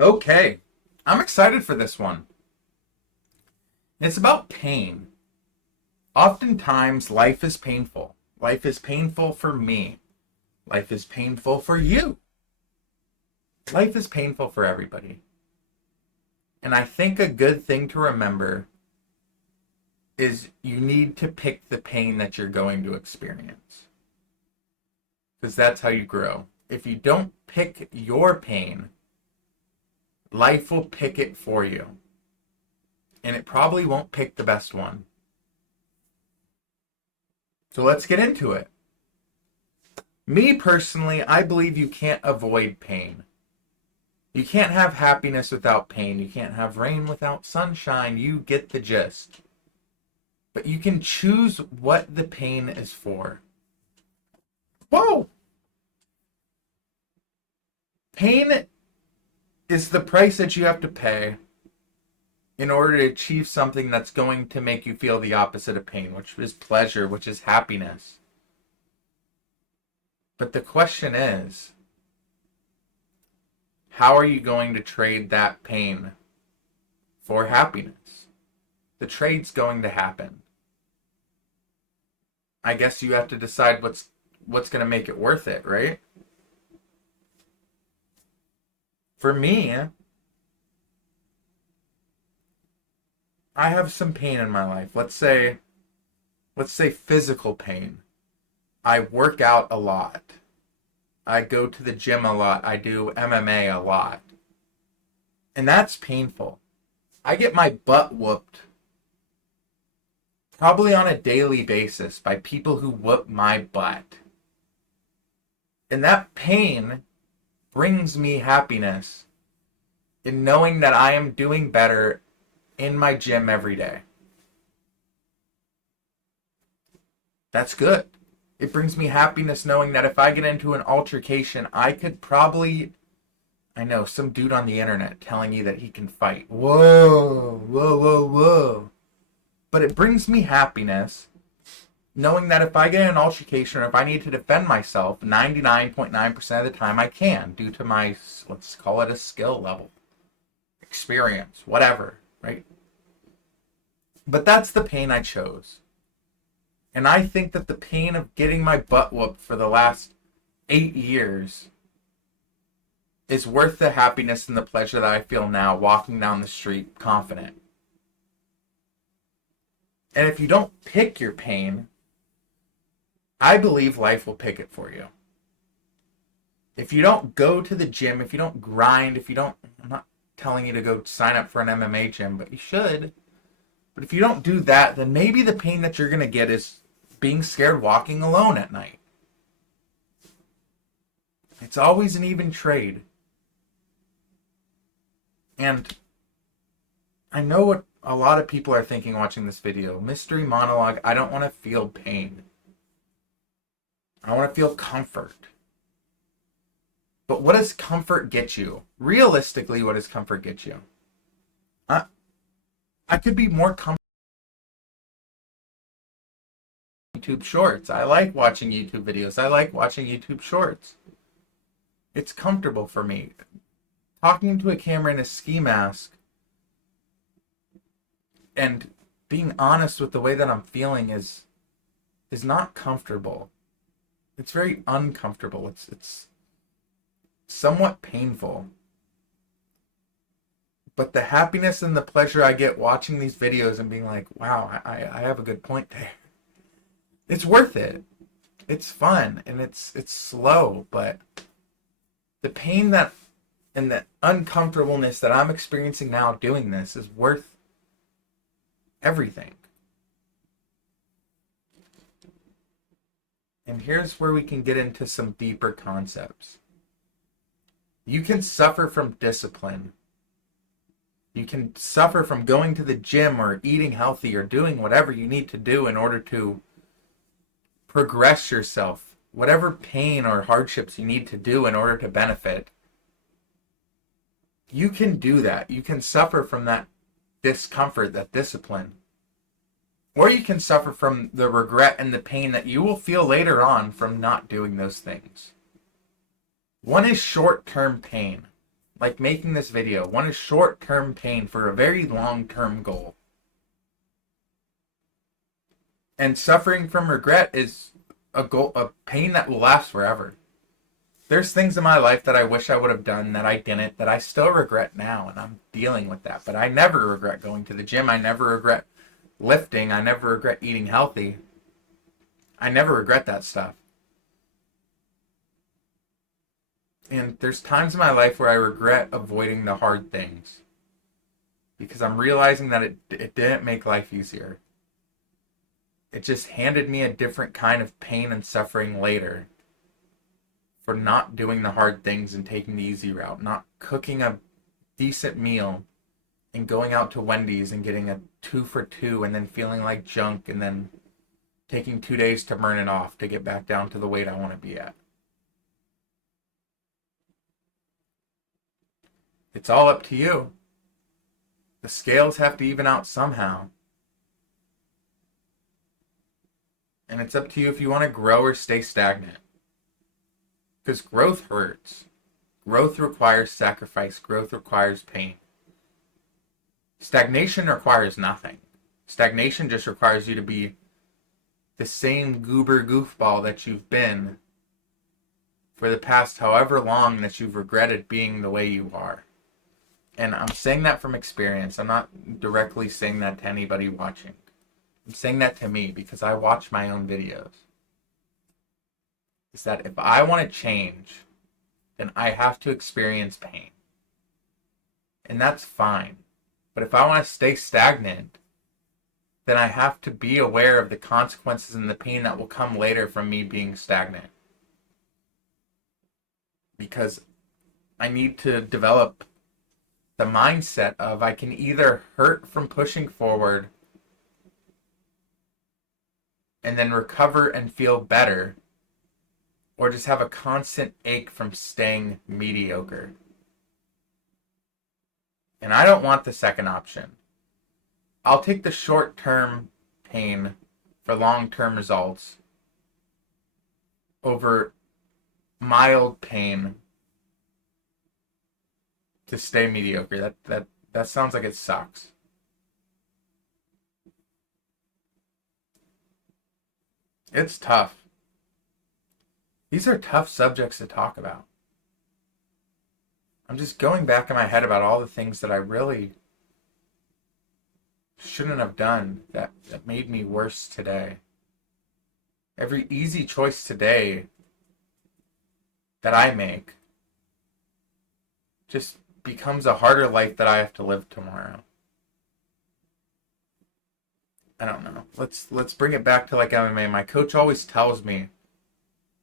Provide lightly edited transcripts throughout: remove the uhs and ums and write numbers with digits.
Okay, I'm excited for this one. It's about pain. Oftentimes, life is painful. Life is painful for me. Life is painful for you. Life is painful for everybody. And I think a good thing to remember is you need to pick the pain that you're going to experience. Because that's how you grow. If you don't pick your pain, life will pick it for you. And it probably won't pick the best one. So let's get into it. Me personally, I believe you can't avoid pain. You can't have happiness without pain. You can't have rain without sunshine. You get the gist. But you can choose what the pain is for. Whoa! Pain is the price that you have to pay in order to achieve something that's going to make you feel the opposite of pain, which is pleasure, which is happiness. But the question is, how are you going to trade that pain for happiness? The trade's going to happen. I guess you have to decide what's going to make it worth it, right? For me, I have some pain in my life. Let's say physical pain. I work out a lot. I go to the gym a lot. I do MMA a lot. And that's painful. I get my butt whooped probably on a daily basis by people who whoop my butt. And that pain brings me happiness in knowing that I am doing better in my gym every day. That's good. It brings me happiness knowing that if I get into an altercation, I could probably, I know, some dude on the internet telling you that he can fight. Whoa, whoa, whoa, whoa. But it brings me happiness knowing that if I get in an altercation or if I need to defend myself, 99.9% of the time I can due to my, let's call it a skill level, experience, whatever, right? But that's the pain I chose. And I think that the pain of getting my butt whooped for the last 8 years is worth the happiness and the pleasure that I feel now walking down the street confident. And if you don't pick your pain, I believe life will pick it for you. If you don't go to the gym, if you don't grind, I'm not telling you to go sign up for an MMA gym, but you should. But if you don't do that, then maybe the pain that you're going to get is being scared walking alone at night. It's always an even trade. And I know what a lot of people are thinking watching this video. Mystery monologue, I don't want to feel pain. I want to feel comfort. But what does comfort get you? Realistically, what does comfort get you? I could be more comfortable with YouTube shorts. I like watching YouTube videos. I like watching YouTube shorts. It's comfortable for me. Talking into a camera in a ski mask and being honest with the way that I'm feeling is not comfortable. It's very uncomfortable. It's somewhat painful. But the happiness and the pleasure I get watching these videos and being like, wow, I have a good point there. It's worth it. It's fun and it's slow, but the pain that and the uncomfortableness that I'm experiencing now doing this is worth everything. And here's where we can get into some deeper concepts. You can suffer from discipline. You can suffer from going to the gym or eating healthy or doing whatever you need to do in order to progress yourself. Whatever pain or hardships you need to do in order to benefit. You can do that. You can suffer from that discomfort, that discipline. Or you can suffer from the regret and the pain that you will feel later on from not doing those things. One is short-term pain. like making this video. One is short-term pain for a very long-term goal. And suffering from regret is a pain that will last forever. There's things in my life that I wish I would have done that I didn't, that I still regret now, and I'm dealing with that. But I never regret going to the gym. I never regret lifting. I never regret eating healthy. I never regret that stuff. And there's times in my life where I regret avoiding the hard things because I'm realizing that it didn't make life easier. It just handed me a different kind of pain and suffering later for not doing the hard things and taking the easy route, not cooking a decent meal and going out to Wendy's and getting a 2 for 2 and then feeling like junk and then taking 2 days to burn it off to get back down to the weight I want to be at. It's all up to you. The scales have to even out somehow. And it's up to you if you want to grow or stay stagnant. Because growth hurts. Growth requires sacrifice. Growth requires pain. Stagnation requires nothing. Stagnation just requires you to be the same goober goofball that you've been for the past however long that you've regretted being the way you are. And I'm saying that from experience. I'm not directly saying that to anybody watching. I'm saying that to me because I watch my own videos. Is that if I want to change, then I have to experience pain. And that's fine. But if I want to stay stagnant, then I have to be aware of the consequences and the pain that will come later from me being stagnant. Because I need to develop the mindset of I can either hurt from pushing forward and then recover and feel better, or just have a constant ache from staying mediocre. And I don't want the second option. I'll take the short-term pain for long-term results over mild pain to stay mediocre. That sounds like it sucks. It's tough. These are tough subjects to talk about. I'm just going back in my head about all the things that I really shouldn't have done that made me worse today. Every easy choice today that I make just becomes a harder life that I have to live tomorrow. I don't know. Let's bring it back to like MMA. My coach always tells me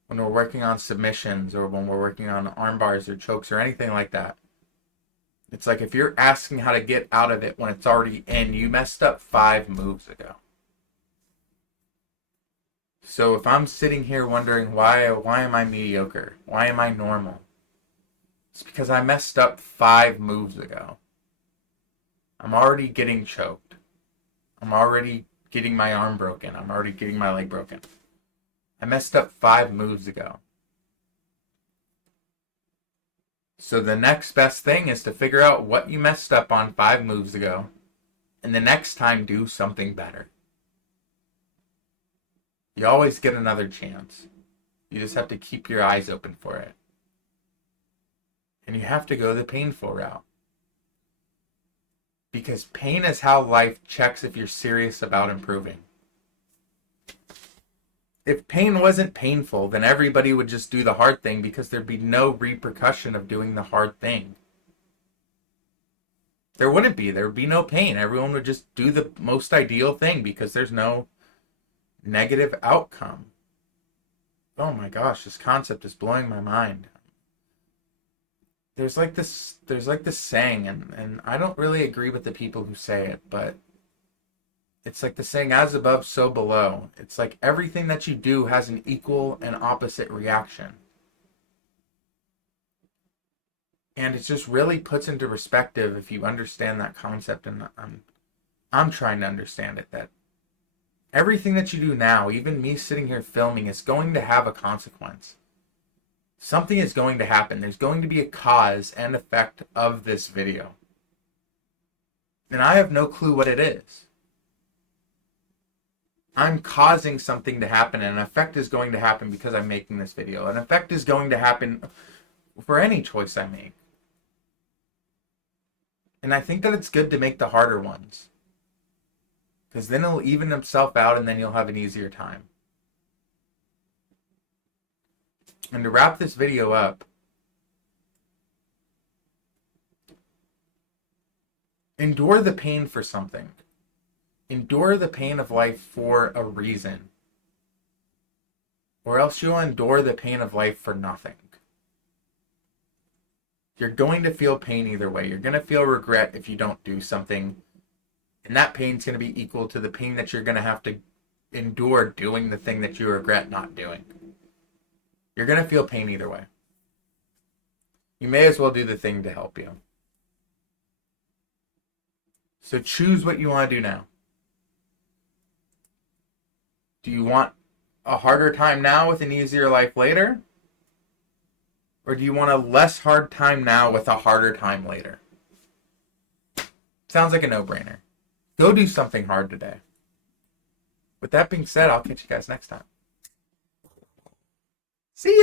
when we're working on submissions or when we're working on arm bars or chokes or anything like that. It's like if you're asking how to get out of it when it's already in, you messed up 5 moves ago. So if I'm sitting here wondering why am I mediocre? Why am I normal? It's because I messed up 5 moves ago. I'm already getting choked. I'm already getting my arm broken. I'm already getting my leg broken. I messed up 5 moves ago. So the next best thing is to figure out what you messed up on 5 moves ago, and the next time do something better. You always get another chance. You just have to keep your eyes open for it. And you have to go the painful route. Because pain is how life checks if you're serious about improving. If pain wasn't painful, then everybody would just do the hard thing because there'd be no repercussion of doing the hard thing. There wouldn't be. There would be no pain. Everyone would just do the most ideal thing because there's no negative outcome. Oh my gosh, this concept is blowing my mind. There's like this saying, and I don't really agree with the people who say it, but it's like the saying, as above, so below. It's like everything that you do has an equal and opposite reaction. And it just really puts into perspective if you understand that concept, and I'm trying to understand it, that everything that you do now, even me sitting here filming, is going to have a consequence. Something is going to happen. There's going to be a cause and effect of this video. And I have no clue what it is. I'm causing something to happen, and an effect is going to happen because I'm making this video. An effect is going to happen for any choice I make. And I think that it's good to make the harder ones. Because then it'll even itself out, and then you'll have an easier time. And to wrap this video up, endure the pain for something. Endure the pain of life for a reason. Or else you'll endure the pain of life for nothing. You're going to feel pain either way. You're going to feel regret if you don't do something. And that pain's going to be equal to the pain that you're going to have to endure doing the thing that you regret not doing. You're going to feel pain either way. You may as well do the thing to help you. So choose what you want to do now. Do you want a harder time now with an easier life later? Or do you want a less hard time now with a harder time later? Sounds like a no-brainer. Go do something hard today. With that being said, I'll catch you guys next time.